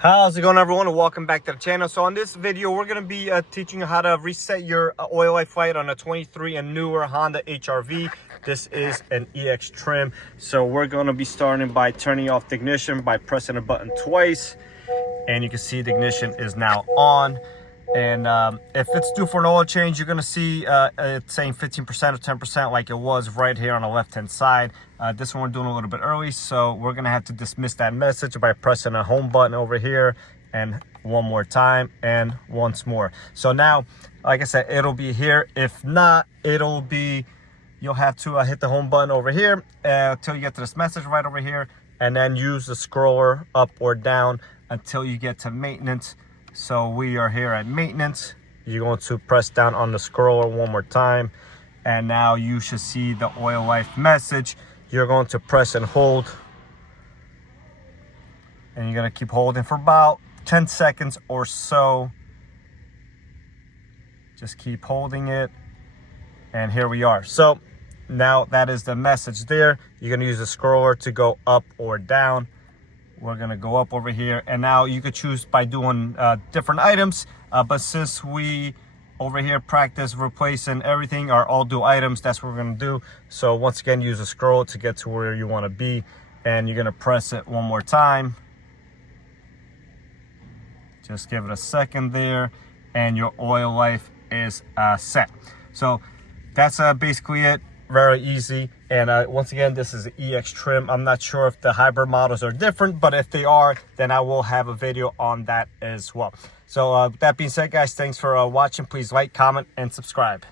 How's it going, everyone, and welcome back to the channel. So on this video we're going to be teaching you how to reset your oil life light on a 23 and newer Honda HRV. This is an EX trim, so we're going to be starting by turning off the ignition by pressing a button twice, and you can see the ignition is now on. And if it's due for an oil change, you're going to see it's saying 15% or 10% like it was right here on the left hand side. This one we're doing a little bit early, so we're going to have to dismiss that message by pressing a home button over here and one more time and once more. So now, like I said, it'll be here. If not, it'll be, you'll have to hit the home button over here until you get to this message right over here, and then use the scroller up or down until you get to maintenance. So we are here at maintenance. You're going to press down on the scroller one more time, and now you should see the oil life message. You're going to press and hold, and you're going to keep holding for about 10 seconds or so. Just keep holding it, and here we are. So now that is the message there. You're going to use the scroller to go up or down. We're going to go up over here, and now you could choose by doing different items, but since we over here practice replacing everything, our all do items, that's what we're going to do. So once again, use a scroll to get to where you want to be, and you're going to press it one more time. Just give it a second there, and your oil life is set. So that's basically it. Very easy. And once again, this is an EX trim. I'm not sure if the hybrid models are different, but if they are, then I will have a video on that as well. So with that being said, guys, thanks for watching. Please like, comment, and subscribe.